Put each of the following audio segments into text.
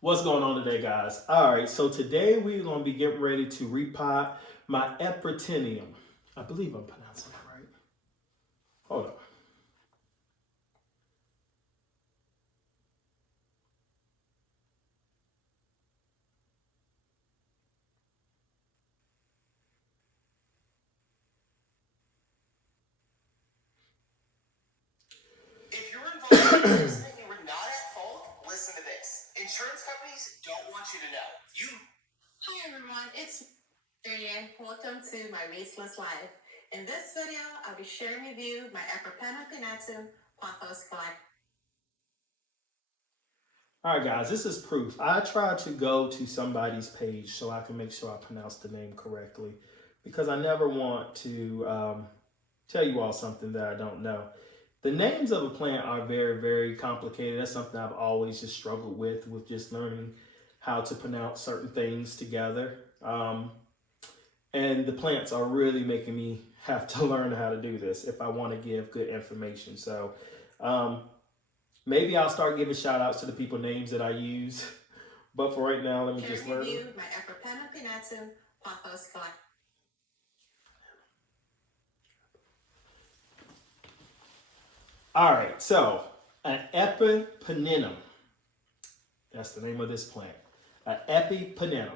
What's going on today, guys? All right, so today we're going to be getting ready to repot my Epipremnum. I believe I'm pronouncing that right. Hold on. If you're involved in an accident and you were not at fault, listen to this. Insurance companies don't want you to know. Hi everyone, it's Diane. Welcome to my Raceless Life. In this video, I'll be sharing with you my Epipremnum Pinnatum Pothos collection. All right, guys, this is proof. I tried to go to somebody's page so I can make sure I pronounce the name correctly because I never want to tell you all something that I don't know. The names of a plant are very, very complicated. That's something I've always just struggled with just learning how to pronounce certain things together. And the plants are really making me have to learn how to do this if I want to give good information. So maybe I'll start giving shout outs to the people names that I use. But for right now, let me just learn. Review my Epipremnum Pinnatum Pothos collection. All right, so an Epipremnum. That's the name of this plant. An Epipremnum.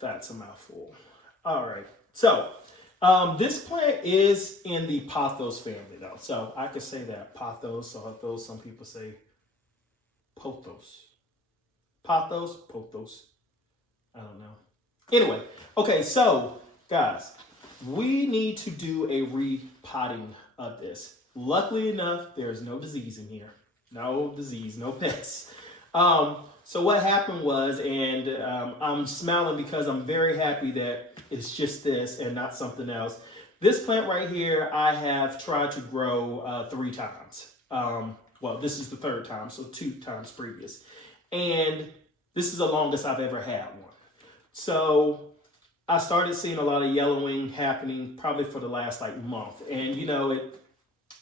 That's a mouthful. All right, so this plant is in the pothos family, though. So I could say that pothos, or some people say pothos. Pothos, pothos. I don't know. Anyway, okay, so guys, we need to do a repotting of this. Luckily enough, there's no disease in here. No disease, no pests. So what happened was, and I'm smiling because I'm very happy that it's just this and not something else. This plant right here, I have tried to grow 3 times. Well, this is the 3rd time, so 2 times previous. And this is the longest I've ever had one. So I started seeing a lot of yellowing happening probably for the last month. And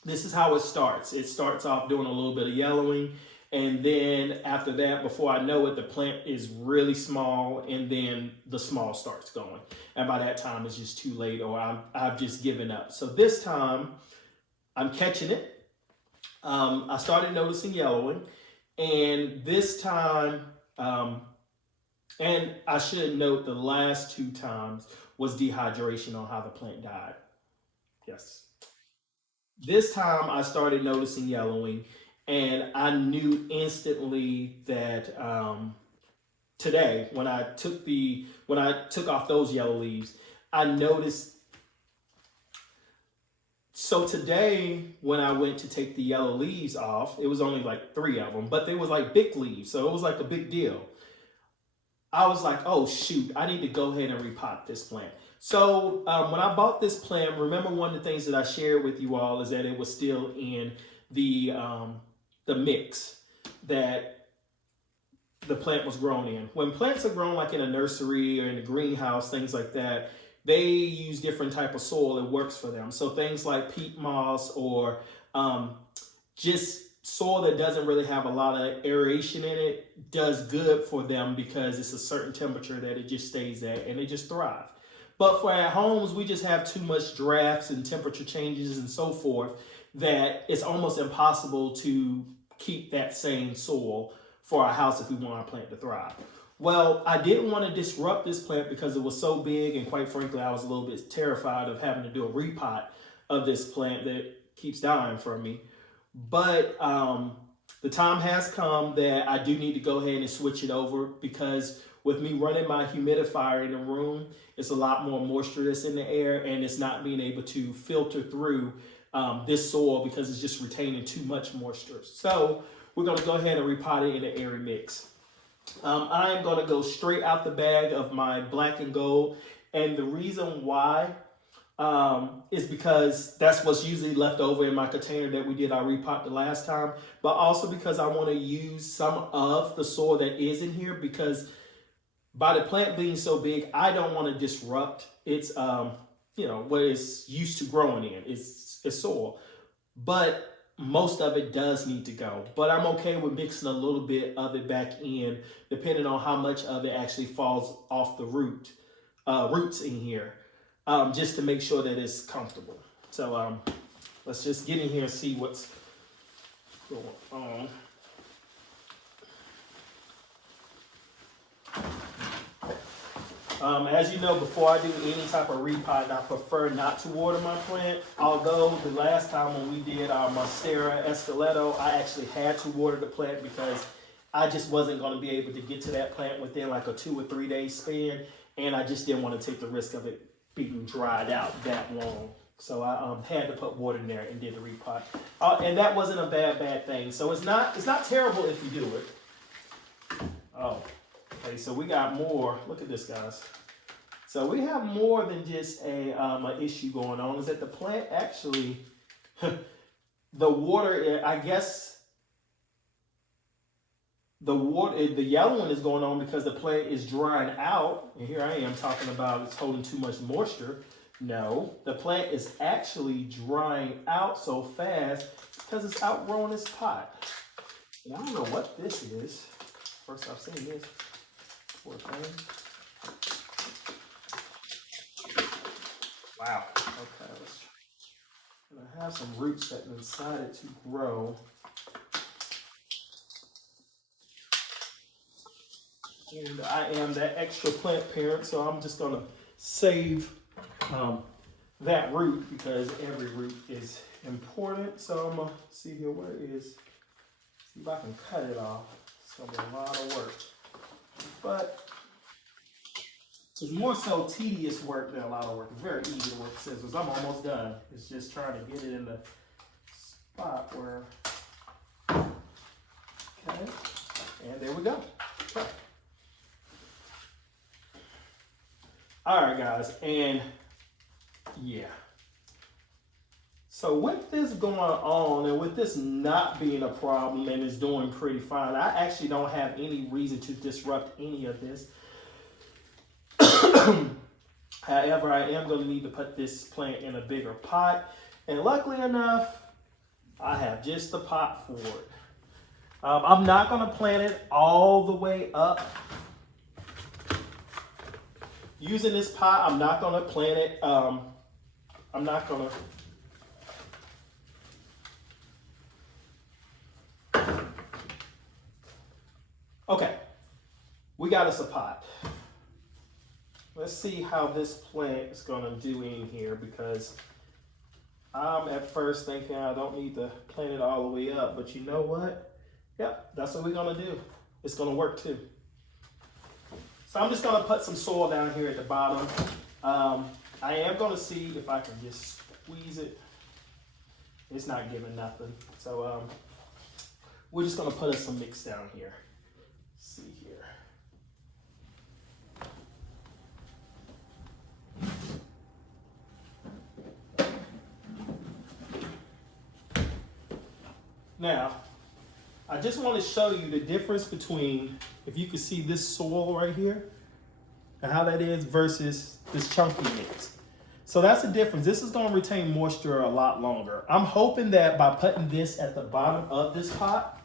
this is how it starts. It starts off doing a little bit of yellowing. And then after that, before I know it, the plant is really small, and then the small starts going. And by that time, it's just too late, or I've just given up. So this time, I'm catching it. I started noticing yellowing, and this time, and I should note the last 2 times was dehydration on how the plant died. Yes. This time, I started noticing yellowing. And I knew instantly that today, when I took off those yellow leaves, I noticed. So today, when I went to take the yellow leaves off, it was only 3 of them, but they was big leaves, so it was a big deal. I was like, oh shoot, I need to go ahead and repot this plant. So when I bought this plant, remember one of the things that I shared with you all is that it was still in the mix that the plant was grown in. When plants are grown in a nursery or in a greenhouse, things like that, they use different type of soil that works for them. So things like peat moss or just soil that doesn't really have a lot of aeration in it does good for them because it's a certain temperature that it just stays at and they just thrive. But for at homes, we just have too much drafts and temperature changes and so forth that it's almost impossible to keep that same soil for our house if we want our plant to thrive. Well, I didn't want to disrupt this plant because it was so big, and quite frankly, I was a little bit terrified of having to do a repot of this plant that keeps dying from me. But the time has come that I do need to go ahead and switch it over because with me running my humidifier in the room, it's a lot more moisture that's in the air, and it's not being able to filter through this soil because it's just retaining too much moisture. So we're going to go ahead and repot it in an airy mix. I am going to go straight out the bag of my black and gold, and the reason why is because that's what's usually left over in my container that we did our repot the last time, but also because I want to use some of the soil that is in here because by the plant being so big, I don't want to disrupt its what it's used to growing in. is soil. But most of it does need to go. But I'm okay with mixing a little bit of it back in, depending on how much of it actually falls off the roots in here, just to make sure that it's comfortable. So let's just get in here and see what's going on. As you know, before I do any type of repot, I prefer not to water my plant. Although the last time when we did our Monstera Esqueleto, I actually had to water the plant because I just wasn't going to be able to get to that plant within like a 2 or 3 day span. And I just didn't want to take the risk of it being dried out that long. So I had to put water in there and did the repot. And that wasn't a bad thing. So it's not terrible if you do it. Oh. Okay, so we got more. Look at this, guys. So we have more than just an issue going on. Is that the plant actually, the water, I guess, the yellow one is going on because the plant is drying out. And here I am talking about it's holding too much moisture. No, the plant is actually drying out so fast because it's outgrowing its pot. And I don't know what this is. First I've seen this. Wow. Okay, let's try. And I have some roots that decided to grow. And I am that extra plant parent, so I'm just gonna save that root because every root is important. So I'm gonna see here where it is. See if I can cut it off. It's gonna be a lot of work. But it's more so tedious work than a lot of work. It's very easy to work with scissors. I'm almost done. It's just trying to get it in the spot where, okay, and there we go. Okay. All right, guys, and yeah. So with this going on and with this not being a problem and it's doing pretty fine, I actually don't have any reason to disrupt any of this. However, I am going to need to put this plant in a bigger pot. And luckily enough, I have just the pot for it. I'm not going to plant it all the way up. Using this pot, I'm not going to plant it. I'm not going to. Okay, we got us a pot. Let's see how this plant is gonna do in here because I'm at first thinking I don't need to plant it all the way up, but you know what? Yep, that's what we're gonna do. It's gonna work too. So I'm just gonna put some soil down here at the bottom. I am gonna see if I can just squeeze it. It's not giving nothing. So we're just gonna put some mix down here. See here. Now, I just want to show you the difference between, if you can see this soil right here, and how that is versus this chunky mix. So that's the difference. This is going to retain moisture a lot longer. I'm hoping that by putting this at the bottom of this pot,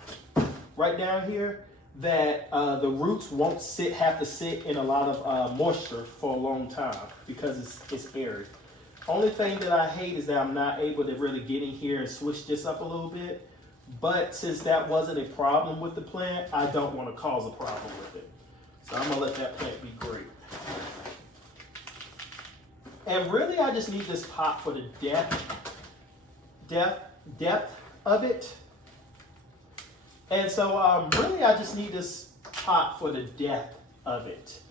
right down here, that the roots won't have to sit in a lot of moisture for a long time because it's airy. Only thing that I hate is that I'm not able to really get in here and switch this up a little bit. But since that wasn't a problem with the plant, I don't want to cause a problem with it. So I'm gonna let that plant be great. And really I just need this pot for the depth of it. And so really I just need this pot for the depth of it.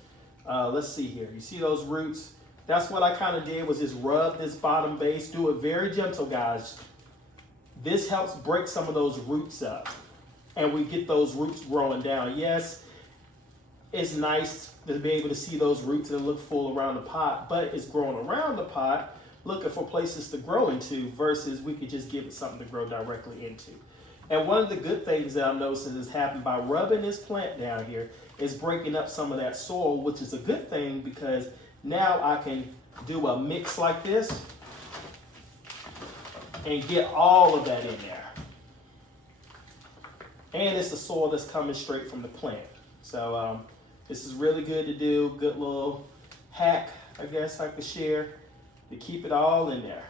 Let's see here. You see those roots? That's what I kind of did, was just rub this bottom base. Do it very gentle, guys. This helps break some of those roots up. And we get those roots growing down. Yes, it's nice to be able to see those roots and look full around the pot, but it's growing around the pot looking for places to grow into versus we could just give it something to grow directly into. And one of the good things that I'm noticing is happening by rubbing this plant down here is breaking up some of that soil, which is a good thing because now I can do a mix like this. and get all of that in there. And it's the soil that's coming straight from the plant. So this is really good to do. Good little hack, I guess I could share, to keep it all in there.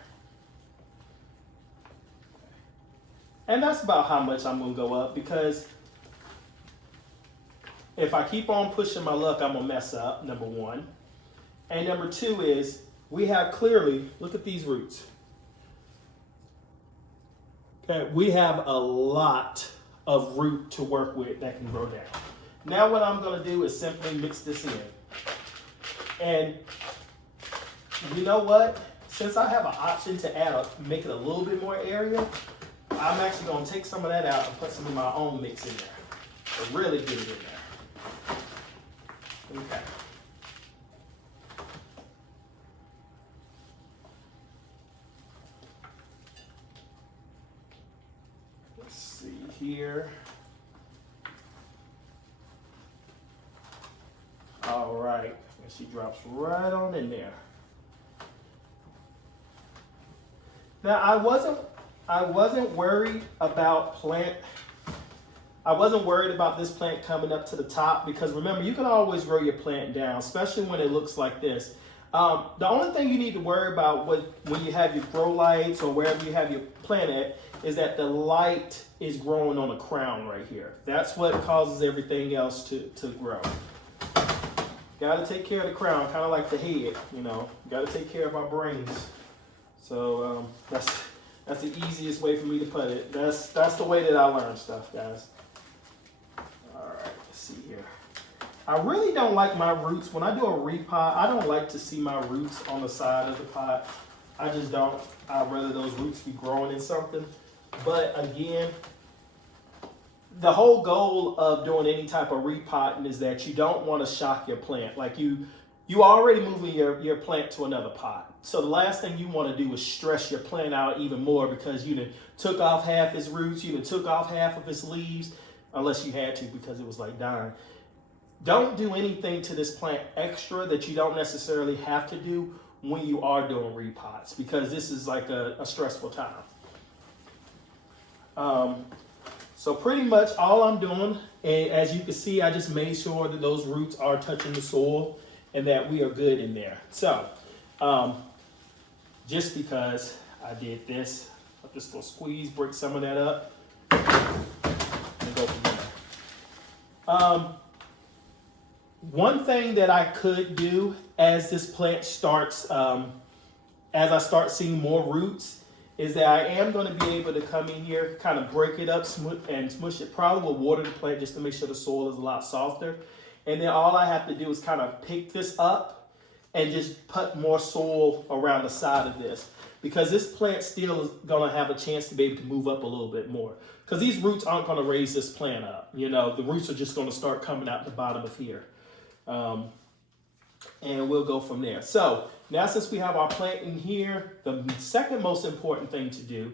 And that's about how much I'm gonna go up, because if I keep on pushing my luck, I'm gonna mess up, number one. And number two is, we have clearly, look at these roots. Okay, we have a lot of root to work with that can grow down. Now what I'm gonna do is simply mix this in. And you know what? Since I have an option to make it a little bit more area, I'm actually gonna take some of that out and put some of my own mix in there to really get it in there. Okay. Let's see here. All right, and she drops right on in there. Now I wasn't worried about I wasn't worried about this plant coming up to the top, because remember, you can always grow your plant down, especially when it looks like this. The only thing you need to worry about when you have your grow lights or wherever you have your plant at is that the light is growing on the crown right here. That's what causes everything else to grow. Got to take care of the crown, kind of like the head, you know. Got to take care of our brains. So that's the easiest way for me to put it. That's the way that I learn stuff, guys. All right, let's see here. I really don't like my roots. When I do a repot, I don't like to see my roots on the side of the pot. I just don't. I'd rather those roots be growing in something. But again, the whole goal of doing any type of repotting is that you don't want to shock your plant. Like you already moving your plant to another pot. So the last thing you want to do is stress your plant out even more, because you done took off half its roots, you done took off half of its leaves, unless you had to because it was like dying. Don't do anything to this plant extra that you don't necessarily have to do when you are doing repots, because this is like a stressful time. So pretty much all I'm doing, and as you can see, I just made sure that those roots are touching the soil and that we are good in there. So just because I did this, I'm just gonna squeeze, break some of that up, and go from there. One thing that I could do as this plant starts, as I start seeing more roots, is that I am going to be able to come in here, kind of break it up and smush it. Probably will water the plant just to make sure the soil is a lot softer. And then all I have to do is kind of pick this up and just put more soil around the side of this, because this plant still is going to have a chance to be able to move up a little bit more. Because these roots aren't going to raise this plant up. You know, the roots are just going to start coming out the bottom of here. And we'll go from there. So now, since we have our plant in here, the second most important thing to do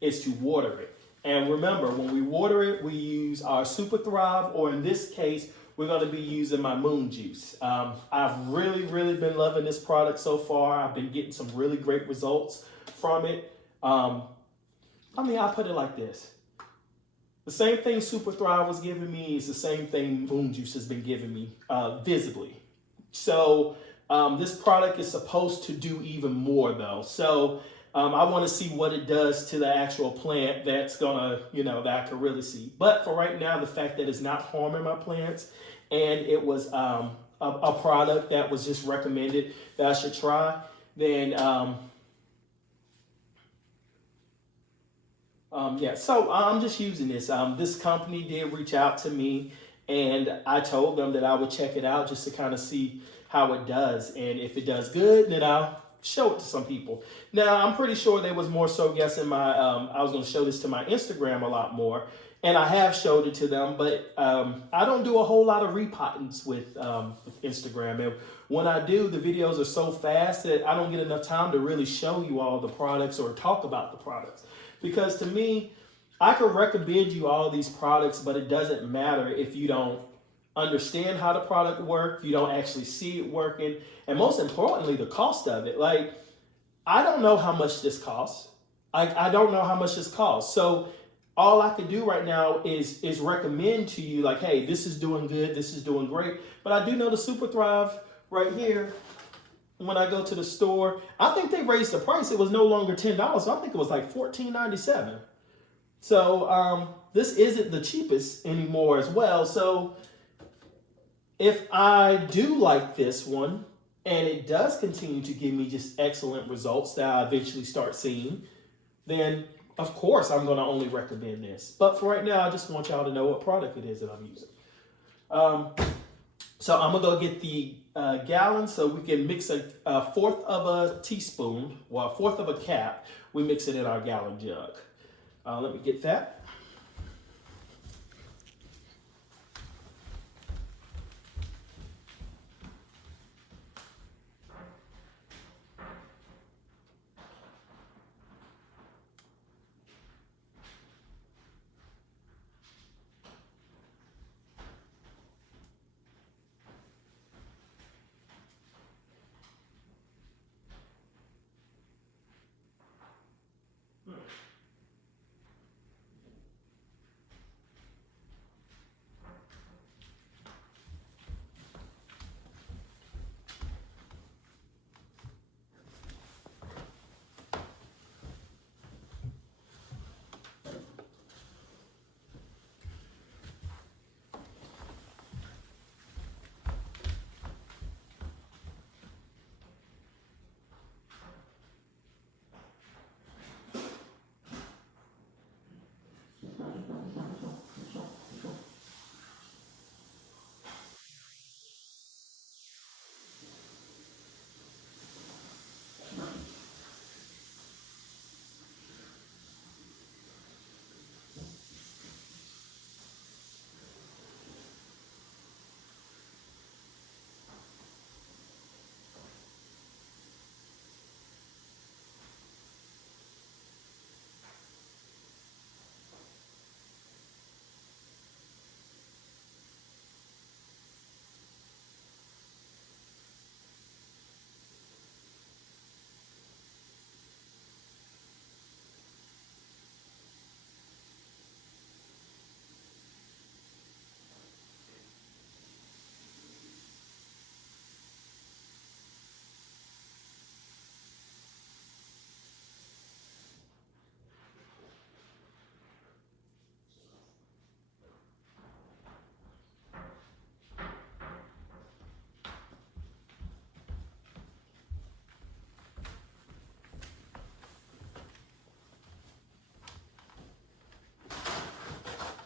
is to water it. And remember, when we water it, we use our Super Thrive, or in this case, we're going to be using my Moon Juice. I've really been loving this product so far. I've been getting some really great results from it. I put it like this. The same thing Super Thrive was giving me is the same thing Moon Juice has been giving me visibly. So this product is supposed to do even more though. So I want to see what it does to the actual plant that's gonna, that I can really see. But for right now, the fact that it's not harming my plants, and it was a product that was just recommended that I should try, then so I'm just using this. This company did reach out to me, and I told them that I would check it out just to kind of see how it does. And if it does good, then I'll show it to some people. Now, I'm pretty sure there was more so guests in my, I was going to show this to my Instagram a lot more, and I have showed it to them, but I don't do a whole lot of repottings with Instagram. And when I do, the videos are so fast that I don't get enough time to really show you all the products or talk about the products. Because to me, I can recommend you all these products, but it doesn't matter if you don't understand how the product works, you don't actually see it working, and most importantly, the cost of it. Like, I don't know how much this costs. I don't know how much this costs. So all I could do right now is recommend to you like, hey, this is doing good, this is doing great. But I do know the Super Thrive right here. When I go to the store, I think they raised the price. It was no longer $10. So I think it was like $14.97. So this isn't the cheapest anymore as well. So if I do like this one and it does continue to give me just excellent results that I eventually start seeing, then of course I'm going to only recommend this. But for right now, I just want y'all to know what product it is that I'm using. So I'm going to go get the gallon so we can mix a fourth of a teaspoon, well, a fourth of a cap. We mix it in our gallon jug. Let me get that.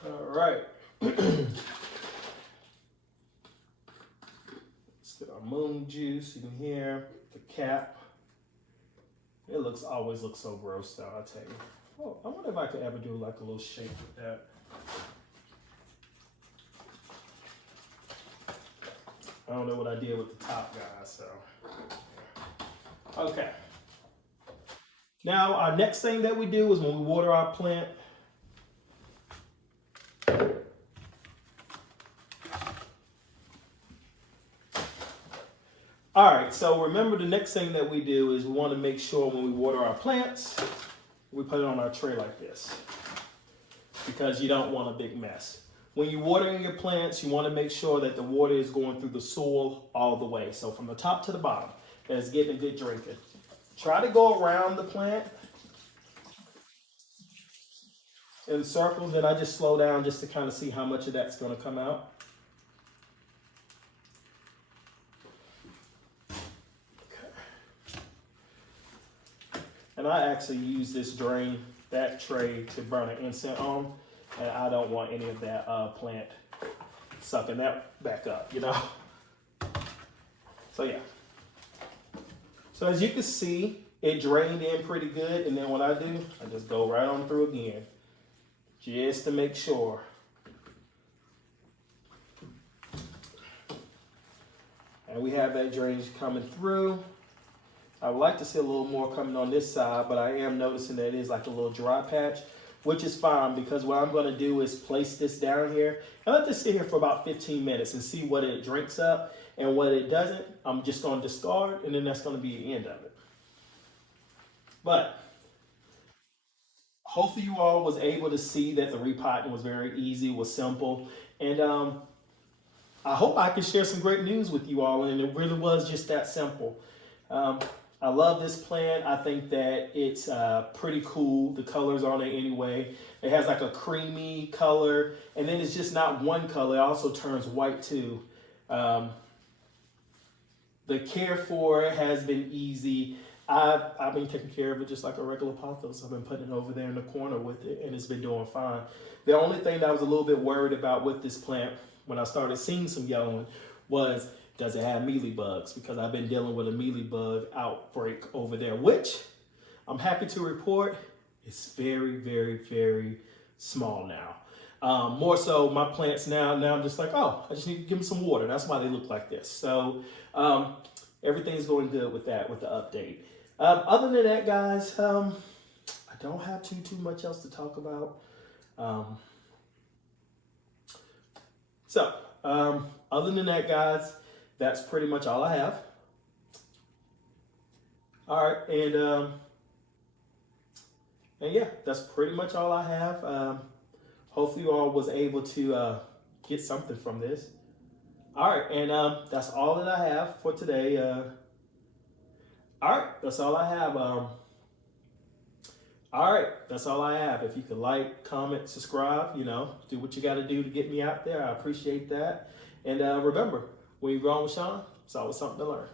All right. Let's get our moon juice in here, the cap. It always looks so gross though, I tell you. Oh, I wonder if I could ever do like a little shake with that. I don't know what I did with the top guys, so. Okay. Now our next thing that we do is when we water our plant, all right, so remember the next thing that we do is we want to make sure when we water our plants, we put it on our tray like this because you don't want a big mess. When you're watering your plants, you want to make sure that the water is going through the soil all the way. So from the top to the bottom, that it's getting a good drinking. Try to go around the plant in circles, and I just slow down just to kind of see how much of that's going to come out. And I actually use this drain, that tray, to burn an incense on, and I don't want any of that plant sucking that back up, you know? So yeah. So as you can see, it drained in pretty good, and then what I do, I just go right on through again, just to make sure. And we have that drainage coming through. I would like to see a little more coming on this side, but I am noticing that it is like a little dry patch, which is fine because what I'm going to do is place this down here and let this sit here for about 15 minutes and see what it drinks up, and what it doesn't, I'm just going to discard, and then that's going to be the end of it. But hopefully you all was able to see that the repotting was very easy, was simple, and I hope I can share some great news with you all, and it really was just that simple. I love this plant. I think that it's pretty cool. The colors on it anyway. It has like a creamy color, and then it's just not one color. It also turns white too. The care for it has been easy. I've been taking care of it just like a regular pothos. I've been putting it over there in the corner with it, and it's been doing fine. The only thing that I was a little bit worried about with this plant when I started seeing some yellowing was, does it have mealy bugs? Because I've been dealing with a mealy bug outbreak over there, which I'm happy to report is very, very, very small now. More so, my plants now I'm just like, oh, I just need to give them some water. That's why they look like this. So everything's going good with that, with the update. Other than that, guys, I don't have too much else to talk about. Other than that, guys, that's pretty much all I have. All right, and yeah, that's pretty much all I have. Hopefully you all was able to get something from this. All right, and that's all that I have for today. All right, that's all I have. All right, that's all I have. If you could like, comment, subscribe, do what you got to do to get me out there. I appreciate that. And remember, when you're growing with Sean, it's always something to learn.